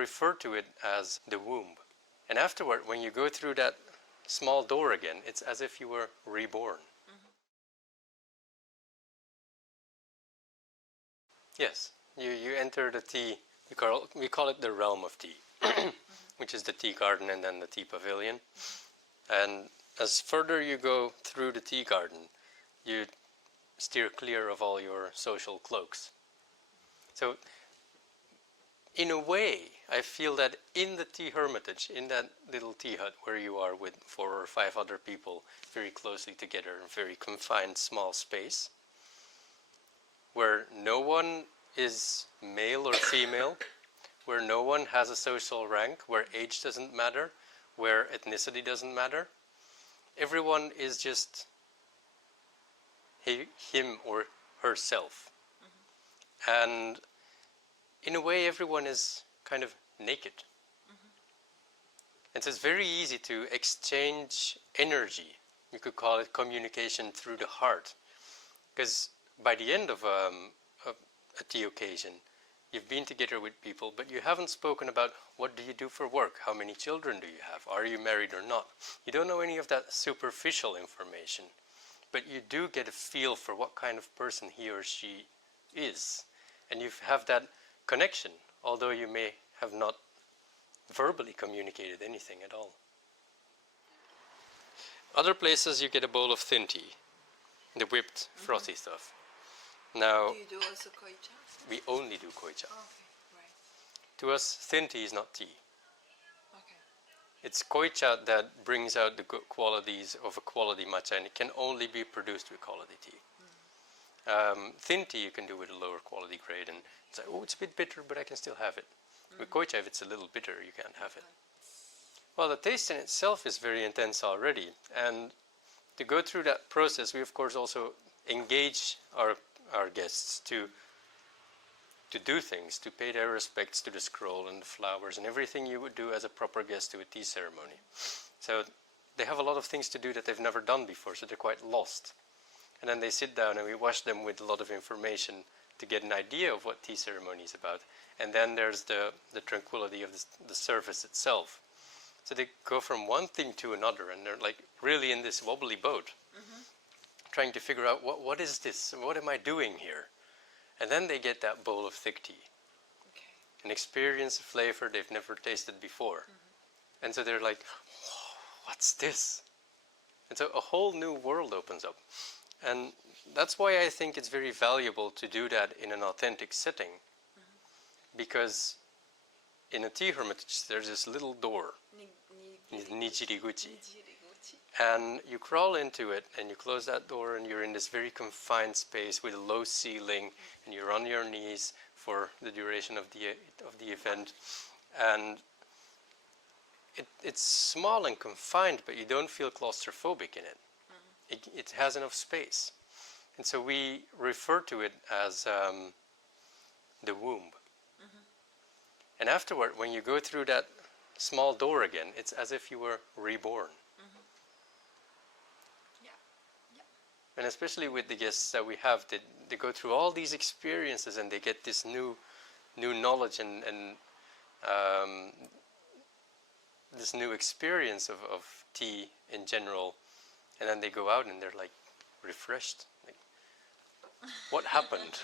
refer to it as the womb. And afterward, when you go through that small door again, it's as if you were reborn. Yes, you enter the tea, we call it the realm of tea, which is the tea garden and then the tea pavilion. And as further you go through the tea garden, you steer clear of all your social cloaks. So, in a way, I feel that in the tea hermitage, in that little tea hut where you are with 4 or 5 other people very closely together in a very confined small space, where no one is male or female, where no one has a social rank, where age doesn't matter, where ethnicity doesn't matter. Everyone is just him or herself. And in a way, everyone is kind of naked. And so it's very easy to exchange energy. You could call it communication through the heart. Because by the end of a tea occasion, you've been together with people, but you haven't spoken about what do you do for work, how many children do you have, are you married or not. You don't know any of that superficial information, but you do get a feel for what kind of person he or she is. And you have that connection, although you may have not verbally communicated anything at all. Other places you get a bowl of thin tea, the whipped, frothy stuff. Now, do you do also koicha? We only do koicha. Oh, okay, right. To us, thin tea is not tea. Okay. It's koicha that brings out the good qualities of a quality matcha, and it can only be produced with quality tea. Thin tea you can do with a lower quality grade, and it's like, oh, it's a bit bitter, but I can still have it. With koicha, if it's a little bitter, you can't have it. Well, the taste in itself is very intense already, and to go through that process, we of course also engage our guests to do things, to pay their respects to the scroll and the flowers and everything you would do as a proper guest to a tea ceremony. So they have a lot of things to do that they've never done before, so they're quite lost. And then they sit down and we wash them with a lot of information to get an idea of what tea ceremony is about. And then there's the tranquility of the service itself. So they go from one thing to another, and they're like really in this wobbly boat, trying to figure out what is this, what am I doing here? And then they get that bowl of thick tea, and experience a flavor they've never tasted before. And so they're like, what's this? And so a whole new world opens up. And that's why I think it's very valuable to do that in an authentic setting. Because in a tea hermitage, there's this little door, Nijiriguchi. And you crawl into it and you close that door and you're in this very confined space with a low ceiling, and you're on your knees for the duration of the event. And it's small and confined, but you don't feel claustrophobic in it. It has enough space. And so we refer to it as the womb. And afterward, when you go through that small door again, it's as if you were reborn. And especially with the guests that we have, they go through all these experiences and they get this new knowledge and this new experience of tea in general. And then they go out and they're like refreshed. Like, what happened?